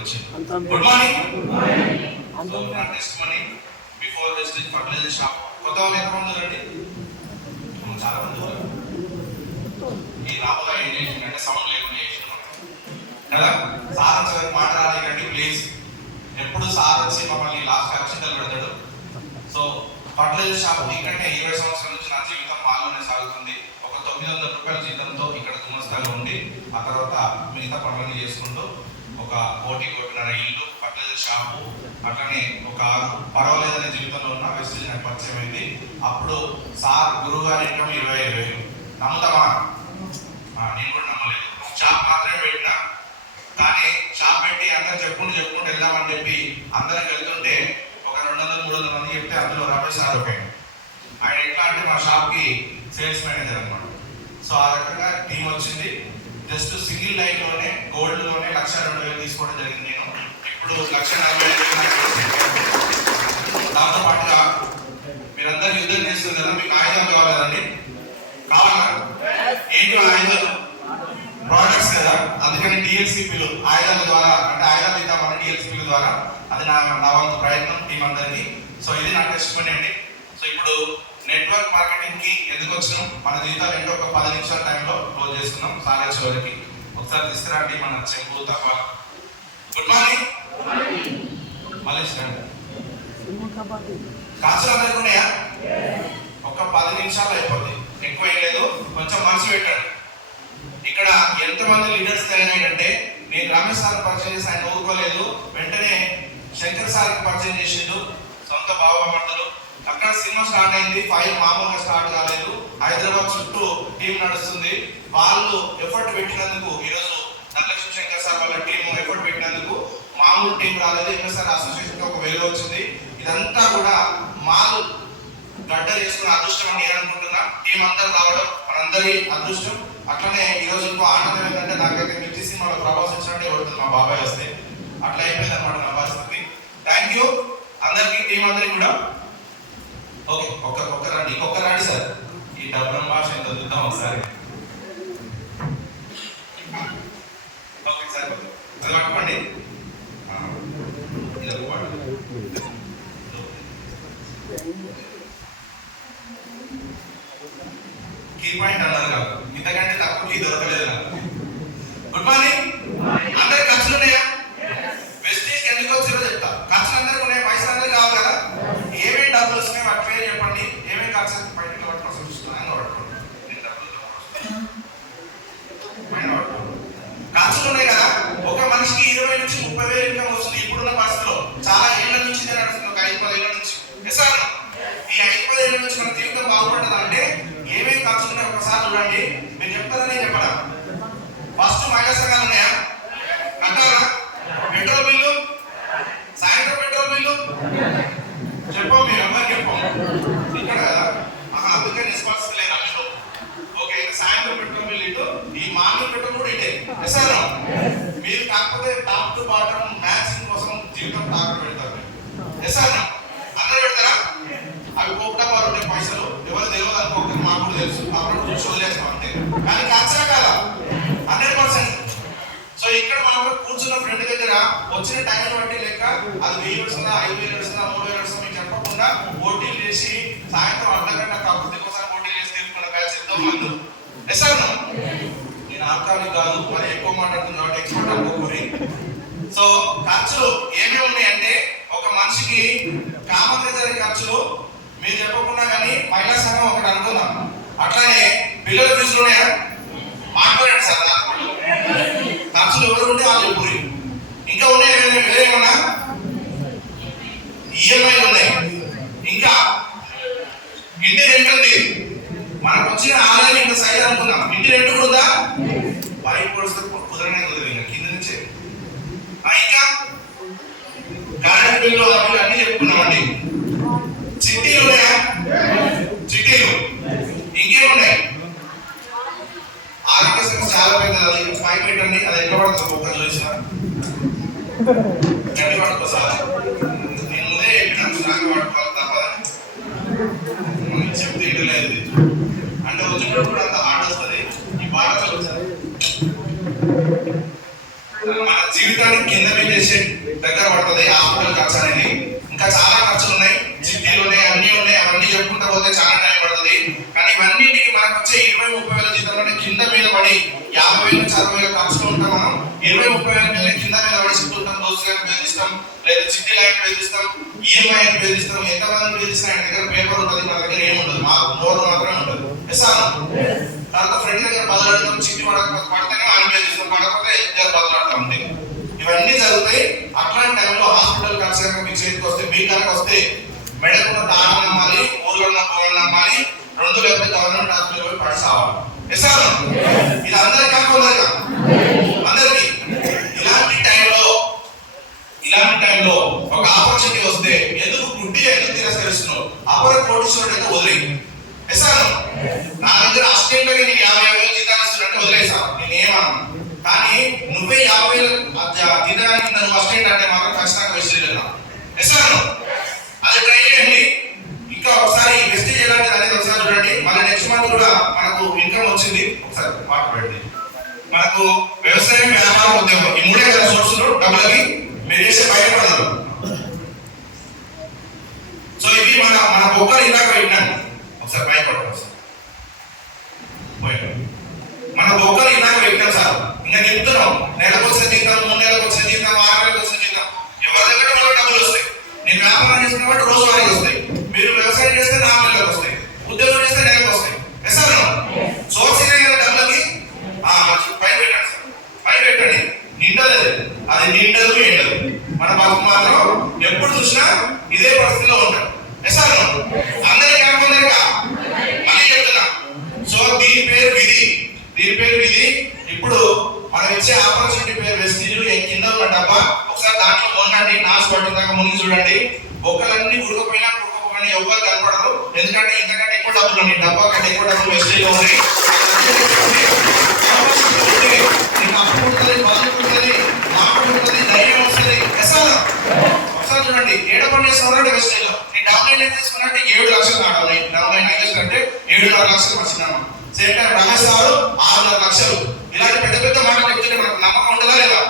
Good morning so నా test money before visiting fertiliser shop కొత్త వాళ్ళు ఎంతమంది ఉన్నారండి? చాలా మంది ఈ రాబోగా ఏం చేసిందంటే సౌండ్ లేకుండా చేసిన కదా? సార్ వచ్చి మాట రాలేకండి ప్లీజ్ ఎప్పుడు సార్ వచ్చి మమ్మల్ని లాస్ట్ అక్షంతలు పెడతాడు? సో ఫర్టిలైజర్ షాప్ ఇక్కడనే ఇరవై సంవత్సరాల నుంచి నా జీవితం మాలోనే సాగుతుంది. ఒక తొమ్మిది వందల రూపాయల జీతంతో ఇక్కడ గుమస్తాలో ఉండి ఆ తర్వాత మిగతా పనులన్నీ చేసుకుంటూ ఒక కోటి కోటిన్నర ఇల్లు ఫర్టిలైజర్ షాపు అట్లనే ఒక ఆరు పర్వాలేదనే జీవితంలో ఉన్న వెస్టేజ్ నాకు పరిచయం అయింది. అప్పుడు సార్ గురువు గారి ఇన్కమ్ ఇరవై ఐదు వేలు. నమ్ముతామా నేను కూడా నమ్మలేదు. షాప్ మాత్రమే పెట్టినా. కానీ షాప్ పెట్టి అందరు చెప్పుకుంటూ చెప్పుకుంటూ వెళ్దామని చెప్పి అందరికి వెళ్తుంటే ఒక రెండు వందల మూడు వందల మంది చెప్తే అందులో రమేష్ సార్ ఒకటి ఆయన. ఎట్లా అంటే మా షాప్కి సేల్స్ మేనేజర్ అన్నమాట. సో ఆ రకంగా టీం వచ్చింది. జస్ట్ సింగిల్ లైన్లోనే గోల్డ్లోనే లక్ష రెండు వేలు తీసుకోవడం జరిగింది నేను. ఇప్పుడు లక్ష నలభై దాంతో పాటుగా మీరందరూ యుద్ధం చేస్తుంది కదా మీకు ఆయుధం కావాలి కదండి? కావాలా? ఏంటి ఆయుధాలు? ప్రోడక్ట్స్ కదా. అందుకని డిఎల్సిపిలు ఆయుధాల ద్వారా అంటే ఆయుధాలు ఇద్దామని డిఎల్సిపిల ద్వారా అది నా నా వంతు ప్రయత్నం టీం అందరికీ. సో ఇది నా టెస్ట్ పని అండి. సో ఇప్పుడు నెట్వర్క్ మార్కెటింగ్కి ఎందుకు వచ్చినాం? మన జీతాలు ఏంటో ఒక పది నిమిషాల టైంలో క్లోజ్ చేస్తున్నాం. సాగే చివరికి ఒకసారి తీసుకురండి మన చెంపు తప్ప గుడ్ మార్నింగ్ మళ్ళీ రండి కాసులు అందరికి ఒక పది నిమిషాలు అయిపోతుంది ఎక్కువ ఏం లేదు. కొంచెం మనసు పెట్టండి. ఇక్కడ ఎంతమంది లీడర్స్ తయారైందంటే నేను రమేష్ సార్ పరిచయం చేసి ఆయన ఊరుకోలేదు. వెంటనే శంకర్ సార్ పరిచయం చేసిండు. సొంత బావమర్దలు సినిమా స్టార్ట్ అయింది ఫైవ్ మామూలుగా స్టార్ట్ కాలేదు. హైదరాబాద్ చుట్టూ టీం నడుస్తుంది. వాళ్ళు ఎఫర్ట్ పెట్టినందుకు ఈరోజు నల్లక్ష్మి శంకర్ సార్ వాళ్ళ టీం ఎఫర్ట్ పెట్టినందుకు మామూలు టీం రాలేదు. ఇంకా సార్ అసోసియేషన్ ఒక వెలుగు వచ్చింది. ఇదంతా కూడా మాలు గడ్డ చేసుకున్న అదృష్టం అని నేను అనుకుంటున్నా. టీం అందరూ రావడం మనందరి అదృష్టం. అట్లనే ఈ ఇంకో ఆనందం ఏంటంటే నాకైతే మిర్చి సినిమాలో ప్రభాస్ వచ్చినట్టే పడుతుంది మా బాబాయ్ వస్తే. అట్లా అయిపోయింది అనమాట నా పరిస్థితి. థ్యాంక్ యూ అందరికీ టీం అందరికి కూడా ఓకే ఒక ఒక రాండి ఇంకొక రాండి సార్. ఈ డబ్బుల భాష ఎంత చూద్దాం ఒకసారి. ఓకే సార్ అది పట్టుకోండి. ఆ, కీ పాయింట్ అన్నారు కాదు. ఇంతకంటే తక్కువ కీ దొరకలేదు నాకు. Good morning. అందరికి ఖర్చులు ఉన్నాయా వెస్టేజ్ ఎందుకు వచ్చారో చెప్తా ఖర్చులు అందరికి ఉన్నాయి పైసలు అందరికి కావాలి కదా ఏమేమి డబ్బులు వస్తున్నాయి వాటి పేరు చెప్పండి ఏమేమి ఖర్చు బయట పట్టుకోసం చూస్తున్నాను పట్టుకోండి నేను డబ్బులు వస్తున్నాను. పైన పట్టుకోండి. ఖర్చులు ఉన్నాయి కదా ఒక మనిషికి ఇరవై నుంచి ముప్పై వేలు ఇన్కమ్ వస్తుంది ఇప్పుడున్న పరిస్థితిలో చాలా ఏళ్ళ నుంచి ఇదే నడుస్తుంది ఒక ఐదు పది ఏళ్ళ నుంచి Yes or no? ఈ ఐదు పది ఏళ్ళ నుంచి మన జీవితం బాగుపడదు అంటే ఏమేమి ఖర్చులు ఉన్నాయో ఒకసారి చూడండి. నేను చెప్తానని చెప్పడం ఫస్ట్ మహిళా సంఘాలు ఉన్నాయా కట్టాలా పెట్రోల్ బిల్లు సాయంత్రం పెట్రోల్ బిల్లు చెప్పం మీరు అందరు చెప్పం ఇక్కడ కదా ఆహా, అందుకని రెస్పాన్సిబుల్ లేదు అందులో ఓకే ఇది సాయంత్రం పెట్రోల్ బిల్ ఇటు ఈ మార్నింగ్ పెట్రోల్ కూడా ఇటే ఎస్ ఆర్ నో? మీరు కాకపోతే టాప్ టు బాటమ్ మ్యాచింగ్ కోసం జీవితం తాకట్టు పెడతారు ఎస్ ఆర్ నో? అందరూ పెడతారా అవి పోకుండా వాళ్ళు ఉండే పైసలు ఎవరు తెలియదు అనుకోకుండా మాకు కూడా తెలుసు అప్పుడు చూసి వదిలేస్తాం అంతే కానీ ఖర్చా కాదా హండ్రెడ్ పర్సెంట్ సో ఇక్కడ మనం కూర్చున్న ఫ్రెండ్ దగ్గర వచ్చిన టైం బట్టి లెక్క అది వెయ్యి వస్తుందా ఐదు వేలు వస్తుందా మూడు వేలు వస్తుందా మీకు చెప్పకుండా పోటీలు చేసి సాయంత్రం అర్ధ గంట కబుర్తి కోసం పోటీలు చేసి తీసుకున్న బ్యాచ్ ఎంతో మంది ఎస్ నేను ఆల్కహాలిక్ కాదు మరి ఎక్కువ మాట్లాడుతుంది ఎక్స్పర్ట్ అనుకోకూరి సో ఖర్చులు ఏమేమి ఉన్నాయంటే ఒక మనిషికి కామన్గా జరిగే ఖర్చులు మీరు చెప్పకుండా కానీ మహిళా సంఘం ఒకటి అనుకుందాం. అట్లానే పిల్లల ఫీజులు ఉన్నాయా? మాట్లాడండి సార్. నాకు. ఖర్చులు ఎవరు ఉంటే వాళ్ళు చెప్పురి ఇంకా ఉన్నాయి వేరే వేరే ఏమన్నా ఈఎంఐలు ఉన్నాయి ఇంకా ఇంటి రెంట్ ఉంది మనకు వచ్చిన ఆదాయం ఇంత సైడ్ అనుకుందాం ఇంటి రెంట్ కూడా ఉందా పైకి పొడిస్తే కుదరనే కుదరదు ఇంకా కింద నుంచే ఆ, ఇంకా కరెంట్ బిల్లు అవి అన్ని చెప్పుకున్నామండి చిట్టీలు ఉన్నాయా చిట్టీలు ఇంకేమున్నాయి ఆరోగ్య సమస్య చాలా పెద్దది అది పై పెట్టండి అది ఎక్కడ పడుతుంది ఒక్క చూసిన గట్టి పడుకో సార్ నేను ముందే చెప్పిన స్ట్రాంగ్ పట్టుకోవాలి తప్పదని మనం చెప్తే ఇటు లేదు అంటే వచ్చినప్పుడు కూడా అంత హార్డ్ వస్తుంది ఈ బాగా మన జీవితానికి కింద మీద చేసే దగ్గర పడుతుంది హాస్పిటల్ ఖర్చు అనేది ఇంకా చాలా ఖర్చులు ఉన్నాయి చిట్టీలు ఉన్నాయి అన్ని ఉన్నాయి అవన్నీ చెప్పుకుంటా పోతే చాలా టైం పడుతుంది కానీ ఇవన్నిటికి మనకు వచ్చే ఇరవై ముప్పై వేల జీతంలో కింద మీద పడి యాభై వేల నుంచి అరవై వేల ఖర్చులు ఉంటాం మనం ఇరవై ముప్పై వేల మీద కింద మీద పడి చెప్పుకుంటాం బెదిరిస్తాం లేదా చిట్టి లాంటి బెదిరిస్తాం ఈఎంఐ అని బెదిరిస్తాం ఎంత మందిని బెదిరిస్తాం ఆయన దగ్గర పేపర్ ఉంటుంది మన దగ్గర ఏముండదు మా నోరు మాత్రమే ఉంటుంది ఎస్ తర్వాత ఫ్రెండ్ దగ్గర బదులాడటం చిట్టి పడక పడితేనే ఆయన బెదిరిస్తాం పడకపోతే ఇద్దరు బదులాడతాం ఇవన్నీ జరుగుతాయి. అట్లాంటి టైంలో హాస్పిటల్ ఖర్చు మీ చేతికి వస్తే మీ కనుక వస్తే మెడకున్న దానం నమ్మాలి ఊళ్ళో ఉన్న భూములు నమ్మాలి రెండు లేకపోతే గవర్నమెంట్ హాస్పిటల్ పోయి పడి సావాలి. ఎస్ ఇది అందరికీ కాకుండా అందరికి? ఇలాంటి టైంలో ఒక ఆపర్చునిటీ వస్తే ఎందుకు గుడ్డి ఎందుకు తిరస్కరిస్తున్నావు? అపర కోటీశ్వరుడు అయితే వదిలే ఎసాను నా దగ్గర అసిస్టెంట్గా నేను యాభై వేలు జీతాలు ఇస్తున్నట్టు వదిలేసా నేను ఏమన్నా కానీ నువ్వే యాభై వేలు దినడానికి నన్ను అసిస్టెంట్ అంటే మాత్రం ఖచ్చితంగా విసిరేనా ఎసాను అది ట్రై చేయండి ఇంకా ఒకసారి వెస్టేజ్ ఎలాంటిది అనేది ఒకసారి చూడండి మళ్ళీ నెక్స్ట్ మంత్ కూడా మనకు ఇన్కమ్ వచ్చింది ఒకసారి మాట పెట్టి మనకు వ్యవసాయం వ్యాపారం ఉద్యోగం ఈ మూడే కదా సోర్సులు డబ్బులకి మీరు చేసే బయటపడదు. సో ఇది మన మన ఒక్కరు ఇందాక పెట్టినాను ఒకసారి భయపడతాం సార్ మన ఒక్కరు ఇందాక పెట్టినాం సార్. ఇంకా నింపుతున్నాం నెలకు వచ్చిన జీతం మూడు నెలలకు వచ్చిన జీతం ఆరు నెలలకు వచ్చిన జీతం. ఎవరి దగ్గర వాళ్ళకి డబ్బులు వస్తాయి? నేను వ్యాపారం చేసిన కాబట్టి రోజు వారికి వస్తాయి. మీరు వ్యవసాయం చేస్తే నాలుగు నెలలకు వస్తాయి ఉద్యోగం చేస్తే నెలకు వస్తాయి ఎస్ సార్ సోర్స్ ఇదే కదా డబ్బులకి ఆ, మంచి పై పెట్టండి సార్ పై పెట్టండి నిండదు అది నిండదు ఎండదు మన బతుకు మాత్రం ఎప్పుడు చూసినా ఇదే పరిస్థితిలో ఉంటాం ఎస్ సార్ అందరికీ కాకుండా మళ్ళీ చెప్తున్నా సో దీని పేరు విధి దీని పేరు విధి ఇప్పుడు మనం ఇచ్చే ఆపర్చునిటీ పేరు వెస్టీజ్ కింద ఉన్న డబ్బా ఒకసారి దాంట్లో మొన్నండి నాసు పట్టిందాక ముందు చూడండి. బొక్కలన్నీ ఉడకపోయినా ఉడకపోయినా ఎవరు కనపడరు. ఎందుకంటే ఇంతకంటే ఎక్కువ డబ్బులు ఉన్నాయి. డబ్బా కంటే ఎక్కువ డబ్బులు వెస్టీజ్ ఉన్నాయి. అప్పు ఉంటుంది ఉంటుంది ఉంటుంది ధైర్యం వస్తుంది ఎస్ ఒకసారి చూడండి ఏడు పని చేస్తున్నారంటే వెస్టేజ్లో డబ్బులు తీసుకున్నట్టే ఏడు లక్షలు కావాలి నలభై నైన్ కంటే ఏడున్నర లక్షలు వచ్చినాము సేట టైం రమేష్ సారు ఆరున్నర లక్షలు. ఇలాంటి పెద్ద పెద్ద మాటలు చెప్తుంటే మనకు నమ్మకం ఉండదా లేదా?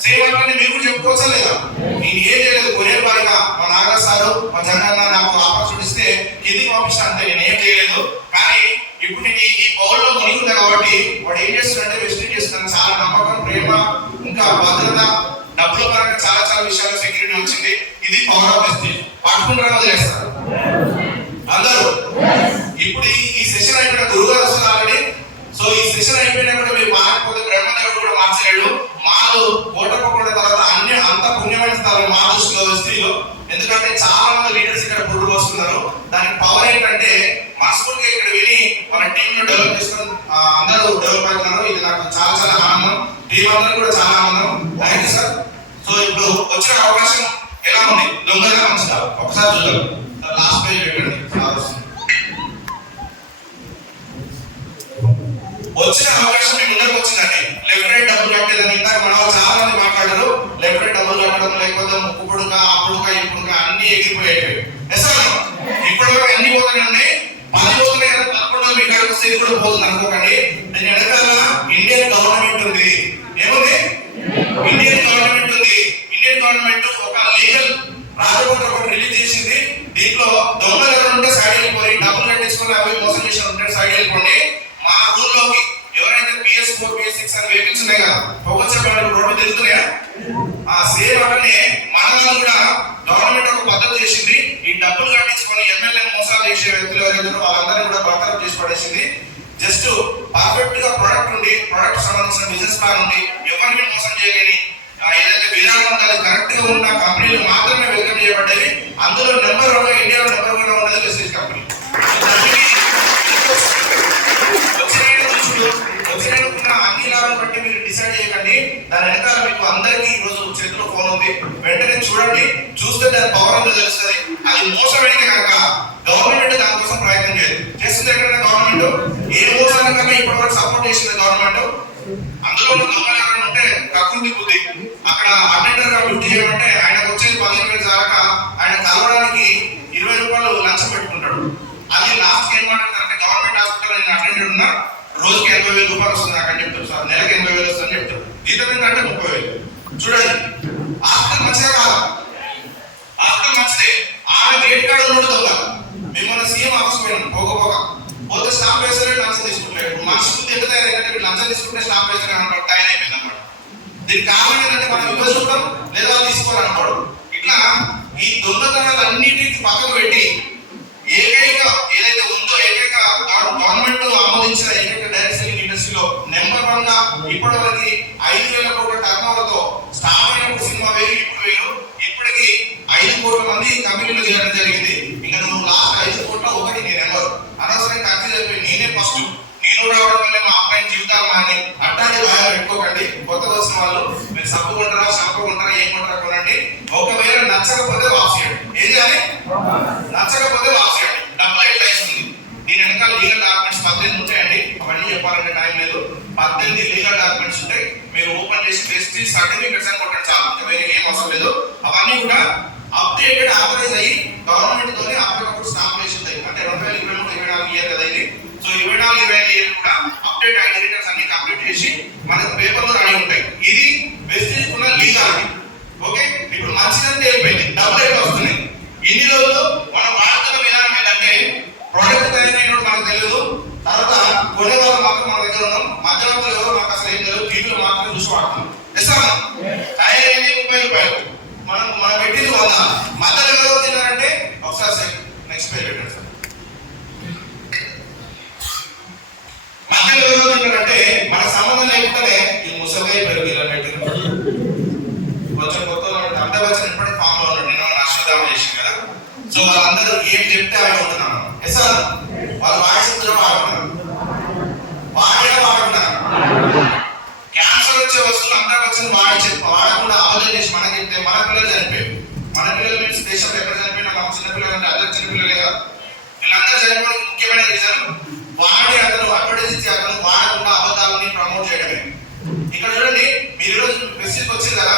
సేవ అంటే మీరు చెప్పుకోవచ్చా లేదా నేను ఏం చేయలేదు కొరియర్ బాయ్గా మా నాగరాజ్ సారు మా జగన్ నాకు ఆపర్చునిటీ ఇస్తే కిందికి పంపించిన అంతే నేను ఏం చేయలేదు కానీ ఇప్పుడు నేను ఈ- ఈ పౌరులో మునిగి ఉంది కాబట్టి వాడు ఏం చేస్తున్నాడంటే వెస్టింగ్ చేస్తున్నాను చాలా నమ్మకం ప్రేమ ఇంకా భద్రత డబ్బుల పరంగా చాలా చాలా విషయాలు సెక్యూరిటీ వచ్చింది ఇది పవర్ ఆఫ్ వెస్టింగ్ పట్టుకుంటారా వదిలేస్తారు అందరూ ఇప్పుడు ఈ- ఈ సెషన్ అయిపోయిన గురుగారు వస్తుంది ఆల్రెడీ సో ఈ సెషన్ అయిపోయినా కూడా మీరు మారకపోతే బ్రహ్మదేవుడు కూడా మార్చలేడు మాలు కోటపకుండా తర్వాత అన్ని అంత పుణ్యమైన స్థలం మా దృష్టిలో స్త్రీలో ఎందుకంటే చాలా మంది లీడర్స్ ఇక్కడ పురుడు వస్తున్నారు. దానికి పవర్ ఏంటంటే మనస్ఫూర్తిగా ఇక్కడ వెళ్ళి మన టీం ను డెవలప్ చేసుకొని అందరూ డెవలప్ అవుతున్నారు. ఇది నాకు చాలా చాలా ఆనందం. టీం అందరూ కూడా చాలా ఆనందం. థ్యాంక్ యూ సార్ సో ఇప్పుడు వచ్చిన అవకాశం ఎలా ఉంది? దొంగగా మంచిదా ఒకసారి చూద్దాం. లాస్ట్ పేజ్ పెట్టండి. వచ్చిన అవకాశం మీ ముందరకు వచ్చిందండి. లెఫ్ట్ రైట్ డబ్బులు కట్టేదని ఇందాక మన వాళ్ళు చాలా మంది మాట్లాడారు. లెఫ్ట్ రైట్ డబ్బులు కట్టడం అన్ని ఎగిరిపోయాయి ఇప్పుడు వరకు అన్ని ఉన్నాయి. పది పోతున్నాయి కదా పదకొండు మీ కడుపు వస్తే కూడా పోతుంది అనుకోకండి. దాని వెనకాల ఇండియన్ గవర్నమెంట్ ఉంది. ఏముంది? ఇండియన్ గవర్నమెంట్ ఉంది. ఇండియన్ గవర్నమెంట్ ఒక లీగల్ రాజకోట ఒకటి రిలీజ్ చేసింది. దీంట్లో దొంగలు ఎవరు ఉంటే సైడ్ వెళ్ళిపోయి డబ్బులు కట్టించుకొని అవి మోసం చేసిన ఉంటే సైడ్ వెళ్ళిపోండి. మా ఊర్లోకి పిఎస్ ఫోర్ పిఎస్ సిక్స్ అని వెహికల్స్ ఉన్నాయి కదా పొగొచ్చేవాళ్ళు రోడ్డు తిరుగుతున్నాయా? ఆ సేమ్ అట్లనే మనలో కూడా గవర్నమెంట్ ఒక పద్ధతి చేసింది. ఈ డబ్బులు కట్టించుకొని ఎమ్మెల్యే మోసాలు చేసే వ్యక్తులు ఎవరైతే వాళ్ళందరినీ కూడా బర్తరఫ్ చేసి పడేసింది. జస్ట్ పర్ఫెక్ట్గా ప్రొడక్ట్ ఉండి ప్రొడక్ట్ సంబంధించిన బిజినెస్ ప్లాన్ ఉండి ఎవరిని మోసం చేయలేని ఏదైతే విధానం ఉందో అది కరెక్ట్గా ఉన్న కంపెనీలు మాత్రమే వెల్కమ్ చేయబడ్డాయి. అందులో నెంబర్ వన్ ఇండియాలో చూడండి చూస్తే దాని పవర్ అంతా తెలుస్తుంది? అది మోసమైతే కనుక గవర్నమెంట్ దానికోసం ప్రయత్నం చేయదు. చేస్తుంది ఎక్కడైనా గవర్నమెంట్ ఏ మోసానికన్నా ఇప్పటి వరకు సపోర్ట్ చేసింది గవర్నమెంట్ అందులో ఉన్న దొంగలు ఎవరైనా ఉంటే కక్కుర్తి బుద్ధి. అక్కడ అటెండర్గా డ్యూటీ చేయమంటే ఆయనకు వచ్చేది పది రూపాయలు చాలక ఆయన కలవడానికి ఇరవై రూపాయలు లంచం పెట్టుకుంటాడు. అది లాస్ట్ ఏం మాట్లాడతారంటే గవర్నమెంట్ హాస్పిటల్ నేను అటెండర్ ఉన్నా రోజుకి ఎనభై వేలు రూపాయలు వస్తుంది అక్కడ అని చెప్తారు సార్. నెలకి ఎనభై వేలు వస్తుందని చెప్తారు జీతం ఎంత అంటే ముప్పై వేలు. చూడండి హాస్పిటల్ మంచిదే కాదు. హాస్పిటల్ మంచిదే. ఆమె గేట్ కాడ ఉండదు మిమ్మల్ని సీఎం ఆఫీస్ పోయినాం. పోక పోక. పోతే స్టాప్ వేసారంటే లంచం తీసుకుంటాడు ఇప్పుడు మనిషి బుద్ధి ఎంత తయారైందంటే వీళ్ళు లంచం తీసుకుంటే స్టాప్ వేసారని అన్నమాట. టైం అయిపోయింది అన్నమాట. దీనికి కారణం ఏంటంటే మనం ఇవ్వ లేదా వాళ్ళు ఇట్లా ఈ దొంగతనాలు అన్నిటికి పక్కకు పెట్టి ఏకైక ఏదైతే ఉందో ఏకైక గవర్నమెంట్ ఆమోదించిన ఏకైక డైరెక్ట్ సెల్లింగ్ ఇండస్ట్రీలో నెంబర్ వన్గా ఇప్పటి వరకు ఐదు వేల కోట్ల టర్న్తో స్టార్ట్ అయినప్పుడు సినిమా వేరు ఇప్పుడు వేరు ఇప్పటికి ఐదు కోట్ల మంది చేయడం జరిగింది? ఇంకా నువ్వు లాస్ట్ ఐదు కోట్ల ఒకటి నేను ఎవరు అనవసరం కన్ఫ్యూజ్ అయిపోయి నేనే ఫస్ట్ నేను రావడం వల్ల మా అమ్మాయి జీవితాలు మాని అట్టాగే బాగా పెట్టుకోకండి. కొత్తగా వచ్చిన వాళ్ళు మీరు సబ్బు కొంటారా షాంపూ కొంటారా ఏం కొంటారా కొనండి. ఒకవేళ నచ్చకపోతే వాపస్ చేయండి ఏం చేయాలి నచ్చకపోతే వాపస్ చేయండి డబ్బులు ఎట్లా ఇస్తుంది దీని వెనకాల లీగల్ డాక్యుమెంట్స్ పద్దెనిమిది ఉంటాయండి అవన్నీ చెప్పాలంటే టైం లేదు పద్దెనిమిది లీగల్ డాక్యుమెంట్స్ ఉంటాయి మీరు ఓపెన్ చేసి బెస్ట్ సర్టిఫికెట్స్ అని కొట్టండి చాలు ఇంకా వేరే ఏం అవసరం లేదు అవన్నీ కూడా అప్డేటెడ్ ఆథరైజ్ అయ్యి గవర్నమెంట్ తోనే అప్పటికప్పుడు స్టాంప్ వేసి ఉంటాయి అంటే రెండు వేల ఇరవై మూడు ఇరవై నాలుగు ఇయర్ కదా ఇది సో ఇరవై నాలుగు ఇరవై ఐదు ఇయర్ కూడా అప్డేట్ ఐడి రిటర్న్స్ అన్ని కంప్లీట్ చేసి మనకు పేపర్లో రెడీ ఉంటాయి ఇది వెస్టేజ్ ఉన్న లీగాలిటీ ఓకే ఇప్పుడు మంచిదంటే అయిపోయింది డబ్బులు ఎట్లా వస్తున్నాయి ఇన్ని రోజులు మనం వాడుతున్న విధానం ఏంటంటే ప్రోడక్ట్ తయారైనప్పుడు మనకు తెలియదు తర్వాత కొనే వాళ్ళు మాత్రం మన దగ్గర ఉన్నాం మధ్యవర్తులు ఎవరో మాకు అసలు ఏం తెలియదు టీవీలో మాత్రమే చూసి వాడుతున్నాం ఇస్తామా తయారైంది ముప్పై రూపాయలు మనం మనం పెట్టింది వంద మధ్యలో ఎవరో తిన్నారంటే ఒకసారి నెక్స్ట్ పేరు పెట్టండి సార్ మధ్యలో ఎవరో తిన్నారంటే మన సంబంధం లేకుండానే ఈ ముసలిగా పెరుగు ఇలా పెట్టిన కొంచెం కొత్త అమితాబ్ బచ్చన్ ఇప్పటికీ ఫామ్లో ఉన్నాడు నేను అశ్వత్థామ చేసి కదా సో వాళ్ళందరూ ఏం చెప్తే అవి ఉంటున్నాను ఎస్ సార్ వాళ్ళు వాయిస్ ఇద్దరు వాడుతున్నారు వాడే వాడుతున్నారు క్యాన్సర్ వచ్చే వస్తువులు అమితాబ్ బచ్చన్ వాడి చెప్పి వాడకుండా ఆలోచన చేసి మనకి చెప్తే మన పిల్లలు చనిపోయారు. మన పిల్లలు మీన్స్ దేశంలో ఎక్కడ చనిపోయినా మాకు చిన్న పిల్లలు అంటే అందరు చిన్న పిల్లలే కదా. వీళ్ళందరూ చనిపోయిన ముఖ్యమైన రీజన్. వాడి అతను అడ్వర్టైజ్ ఇచ్చి అతను వాడకుండా అబద్ధాలని ప్రమోట్ చేయడమే. ఇక్కడ చూడండి మీరు ఈరోజు మెసేజ్ వచ్చింది కదా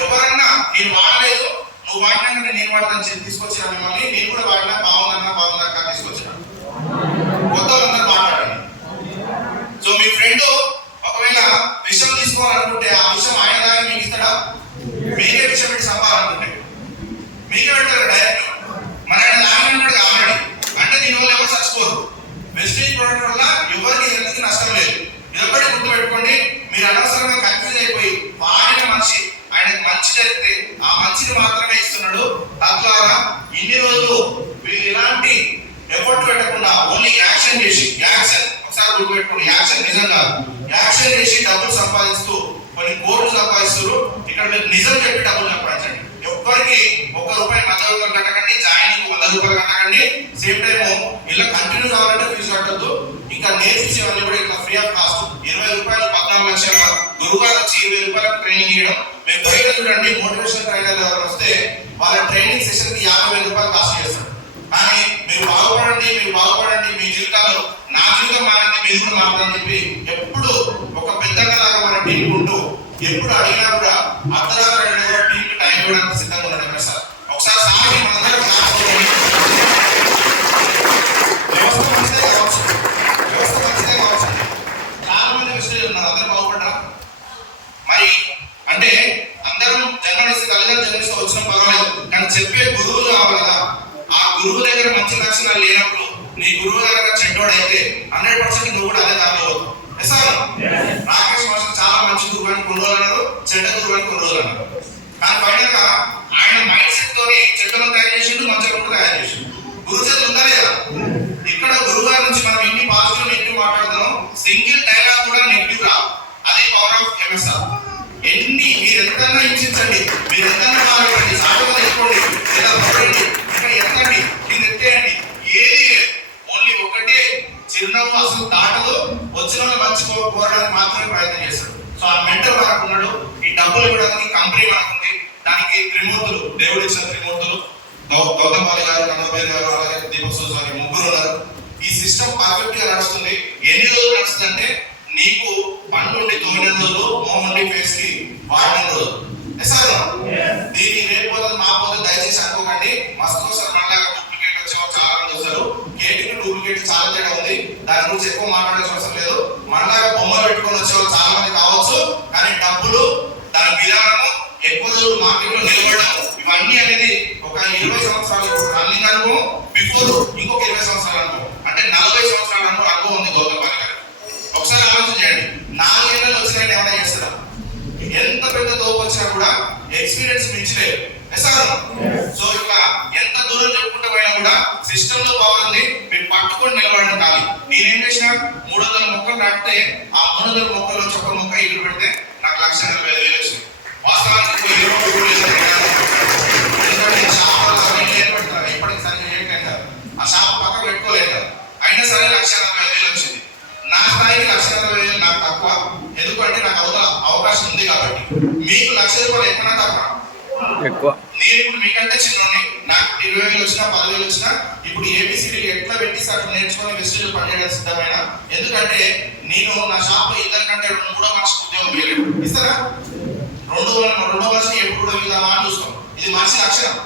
ఎవరన్నా నేను వాడలేదు నువ్వు వాడినాక నేను వాడతాను చెప్పి తీసుకొచ్చిన మిమ్మల్ని? నేను కూడా వాడినా బాగుందన్నా బాగుందక్క తీసుకొచ్చిన. కొత్త వాళ్ళందరూ మాట్లాడండి. సో మీ ఫ్రెండ్ ఒకవేళ విషయం తీసుకోవాలనుకుంటే ఆ విషయం ఆయన దాకా మీకు ఇస్తాడా మీకే విషయం పెట్టి సంపాలనుకుంటే మీకే పెడతారు డైరెక్ట్ మన ఆయన ఆయన అంటాడు ఆల్రెడీ అంటే దీని వల్ల ఎవరు చచ్చిపోరు వెస్టేజ్ ప్రోడక్ట్ వల్ల ఎవరికి హెల్త్కి నష్టం లేదు ఇదొక్కటి గుర్తు పెట్టుకోండి మీరు అనవసరంగా కన్ఫ్యూజ్ అయిపోయి వాడిన మనిషి ఆయనకు మంచి జరిగితే ఆ మంచిని మాత్రమే ఇస్తున్నాడు తద్వారా ఇన్ని రోజులు వీళ్ళు ఇలాంటి ఎఫర్ట్ పెట్టకుండా ఓన్లీ యాక్షన్ చేసి యాక్షన్ ఒకసారి గుర్తు పెట్టుకోండి యాక్షన్ నిజంగా యాక్షన్ చేసి డబ్బులు సంపాదిస్తూ డబ్బులు సంపాదిస్తారు ఇక్కడ మీరు నిజం చెప్పి డబ్బులు సంపాదించండి. ఎవరికి ఒక్క రూపాయి మధ్య రూపాయలు కట్టకండి జాయినింగ్ వంద రూపాయలు కట్టకండి. సేమ్ టైం ఇలా కంటిన్యూ కావాలంటే ఫీజు కట్టద్దు. ఇంకా నేర్పించేవన్నీ కూడా ఇంకా ఫ్రీ ఆఫ్ కాస్ట్ ఇరవై రూపాయలు పద్నాలుగు లక్షల గురువు వచ్చి ఇరవై రూపాయలకు ట్రైనింగ్ ఇవ్వడం మేము బయట చూడండి మోటివేషన్ ట్రైనర్ ఎవరు వస్తే వాళ్ళ ట్రైనింగ్ సెషన్కి యాభై వేల రూపాయలు కాస్ట్ చేస్తారు. కానీ మీరు బాగుపడండి మీరు బాగుపడండి మీ జీవితాలు నా జీవితం మారండి మీరు కూడా మారదని చెప్పి ఎప్పుడు ఒక పెద్దలాగా మన టీం ఎప్పుడు అడిగినా కూడా అర్ధరాత్రి టైం కూడా టీంకి సిద్ధంగా సిస్టమ్ పర్ఫెక్ట్గా నడుస్తుంది. ఎన్ని రోజులు నడుస్తుందంటే నీకు పండుండి తొమ్మిది రోజులు మోహండి ఫేస్కి వాడిన రోజు. No? దీన్ని రేపు పోతుంది మా పోతుంది దయచేసి అనుకోకండి. మస్తు సార్ డూప్లికేట్ వచ్చే వాళ్ళు చాలా మంది వస్తారు. కేటీకి డూప్లికేట్ చాలా తేడా ఉంది. దాని గురించి ఎక్కువ మాట్లాడాల్సిన అవసరం లేదు. మనలాగా బొమ్మలు పెట్టుకొని వచ్చే వాళ్ళు చాలా మంది కావచ్చు. కానీ డబ్బులు దాని విధానము రోజులు మార్కెట్లో నిలబడడం ఇవన్నీ అనేది ఒక ఇరవై సంవత్సరాల రన్నింగ్ అనుభవం. బిఫోర్ ఇంకొక ఇరవై సంవత్సరాల అనుభవం. అంటే నలభై సంవత్సరాల అనుభవం ఉంది గౌతమ్ గారి ఒకసారి ఆలోచన చేయండి. నాలుగేళ్ళు వచ్చిన ఏమైనా చేస్తారా? ఎంత పెద్ద తోపు వచ్చినా కూడా ఎక్స్పీరియన్స్ మించలేదు సార్ సో ఇక ఎంత దూరం చెప్పుకుంటూ పోయినా కూడా సిస్టమ్లో బాగుంది మీరు పట్టుకొని నిలబడడం కాదు నేనేం చేసిన మూడు వందల మొక్కలు నాటితే ఆ మూడు వందల మొక్కలు ఉంది కాబట్టి మీకు లక్ష రూపాయలు ఎక్కువ తక్కువ ఎక్కువ. నేను ఇప్పుడు మీకంటే చిన్నోని నాకు ఇరవై వేలు వచ్చినా పదివేలు వచ్చినా ఇప్పుడు ఏబిసిడీలు ఎట్లా పెట్టి సార్ నేర్చుకొని వెస్టీలు పనిచేయడానికి సిద్ధమైన? ఎందుకంటే నేను నా షాప్లో ఇద్దరు కంటే రెండు మూడో మనిషికి ఉద్యోగం వేయలేదు ఇస్తారా? రెండు రెండో మనిషిని ఎప్పుడు కూడా వీళ్ళమా అని చూస్తాం. ఇది మనిషి లక్షణం.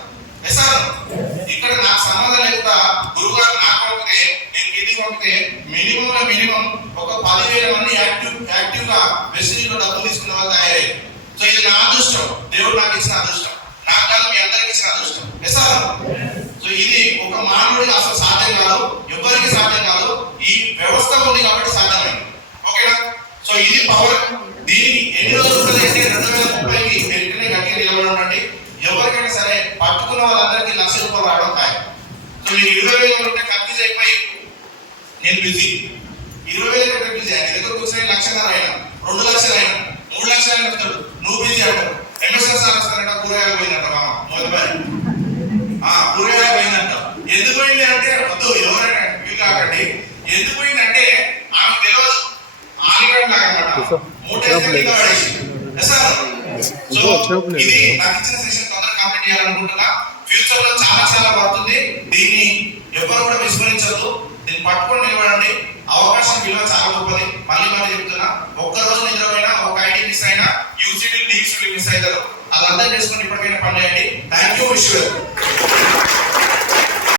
ఇక్కడ నాకు సంబంధం లేకుండా గురుగారు నాకు పంపితే నేను కిందికి పంపితే మినిమం లో మినిమం ఒక పదివేల మంది యాక్టివ్ యాక్టివ్గా వెస్టీలో డబ్బులు తీసుకున్న వాళ్ళు తయారయ్యారు. సో ఇది నా అదృష్టం. దేవుడు నాకు ఇచ్చిన అదృష్టం. నాకు కాదు మీ అందరికి ఇచ్చిన అదృష్టం. ఎస్ సో ఇది ఒక మానవుడికి అసలు సాధ్యం కాదు ఎవరికి సాధ్యం కాదు. ఈ వ్యవస్థ ఉంది కాబట్టి సాధ్యమైంది. ఓకేనా? సో ఇది పవర్. దీనికి ఎన్ని రోజులు అయితే రెండు వేల ముప్పైకి వెంటనే గట్టిగా నిలబడి ఉండండి. ఎవరికైనా సరే పట్టుకున్న వాళ్ళందరికీ లక్ష రూపాయలు రావడం ఖాయం. సో మీకు ఇరవై వేలు ఉంటే కన్ఫ్యూజ్ అయిపోయి నేను బిజీ ఇరవై వేల కంటే బిజీ ఆయన దగ్గర కూర్చొని లక్షన్నర అయినా రెండు లక్షలు అయినా మూడు లక్షలు అయినా వస్తాడు నువ్వు బిజీ అంటావు ఎంఎస్ఆర్ సార్ వస్తారంట కూరగాయలు పోయిందంట మామ మొదటి ఆ కూరగాయలు పోయిందంట. ఎందుకు పోయింది అంటే వద్దు ఎవరైనా ఫీల్ కాకండి. ఎందుకు పోయిందంటే ఆమె తెలియదు ఆలిగడ్ లాగా మూట ఇది నాకు ఇచ్చిన సెషన్ తొందరగా కంప్లీట్ చేయాలనుకుంటున్నా. ఫ్యూచర్లో చాలా చాలా పడుతుంది. దీన్ని ఎవరు కూడా విస్మరించద్దు. దీన్ని పట్టుకొని నిలబడండి. అవకాశం విలువ చాలా గొప్పది. మళ్ళీ చెప్తున్నా ఒక్క రోజు నిద్రపోయినా ఒక ఐడి మిస్ అయినా యూసీడీ డీసీడీ మిస్ అవుతారు అది అర్థం చేసుకొని ఇప్పటికైనా పని చేయండి. Thank you wish